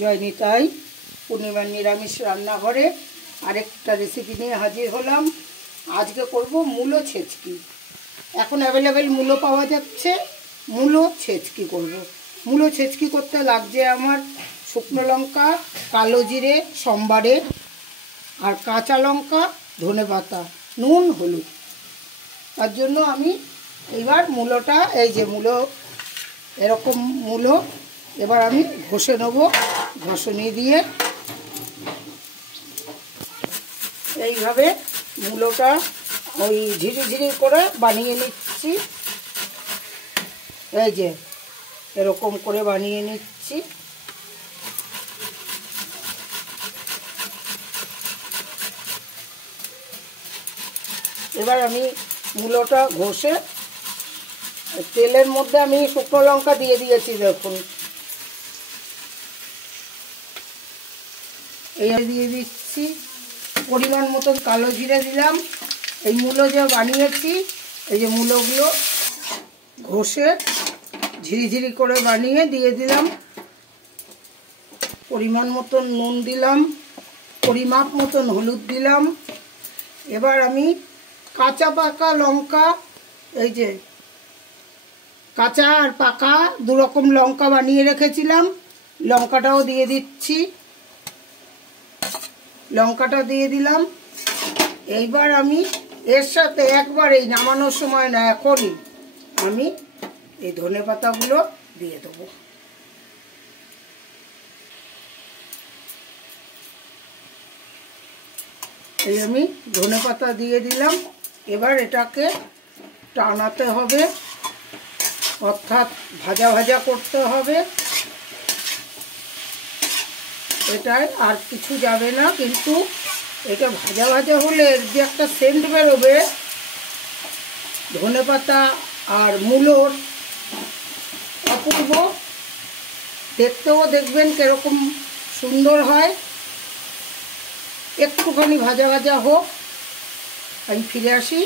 জয় নিতাই। পূর্ণিমার নিরামিষ রান্নাঘরে আরেকটা রেসিপি নিয়ে হাজির হলাম। আজকে করব মূলো ছেচকি। এখন অ্যাভেলেবেল মূলো পাওয়া যাচ্ছে, মূলো ছেচকি করব। মূলো ছেচকি করতে লাগছে আমার শুকনো লঙ্কা, কালো জিরে সম্বারে, আর কাঁচা লঙ্কা, ধনেপাতা, নুন, হলুদ। তার জন্য আমি এবার মূলোটা, এই যে মূলো, এরকম মূলো এবার আমি ঘষে নেব। ঘষনি দিয়ে এইভাবে মূলোটা ওই ঝিরিঝিরি করে বানিয়ে নিচ্ছি। এই যে এরকম করে বানিয়ে নিচ্ছি। এবার আমি মূলোটা ঘষে তেলের মধ্যে আমি শুকনো লঙ্কা দিয়ে দিয়েছি। দেখুন, এই দিয়ে দিচ্ছি পরিমাণ মতন কালো জিরে দিলাম। এই মূলো যে বানিয়েছি, এই যে মূলোগুলো ঘষে ঝিরিঝিরি করে বানিয়ে দিয়ে দিলাম। পরিমাণ মতন নুন দিলাম, পরিমাপ মতন হলুদ দিলাম। এবার আমি কাঁচা পাকা লঙ্কা, এই যে কাঁচা আর পাকা দুরকম লঙ্কা বানিয়ে রেখেছিলাম, লঙ্কাটাও দিয়ে দিচ্ছি। লঙ্কাটা দিয়ে দিলাম। এইবার আমি এর সাথে একবারেই, নামানোর সময় না, এখনই আমি এই ধনেপাতাগুলো দিয়ে দেবো। এই আমি ধনেপাতা দিয়ে দিলাম। এবার এটাকে টানাতে হবে, অর্থাৎ ভাজা ভাজা করতে হবে। এটায় আর কিছু যাবে না, কিন্তু এটা ভাজা ভাজা হলে এর যে একটা সেন্ট বেরোবে ধনেপাতা আর মূলোর, অপূর্ব দেখতেও, দেখবেন কিরকম সুন্দর হয়। একটুখানি ভাজা ভাজা হোক, আমি ফিরে আসি।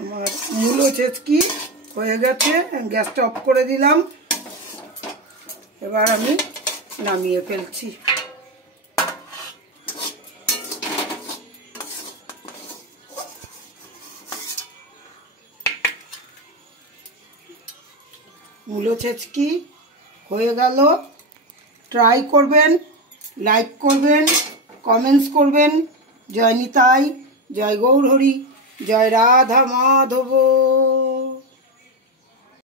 আমার মূলো ছেচকি হয়ে গেছে, গ্যাসটা অফ করে দিলাম। এবার আমি নামিয়ে ফেলছি। মূলো ছেচকি হয়ে গেল। ট্রাই করবেন, লাইক করবেন, কমেন্টস করবেন। জয় নিতাই, জয় গৌর হরি, জয় রাধা মাধব।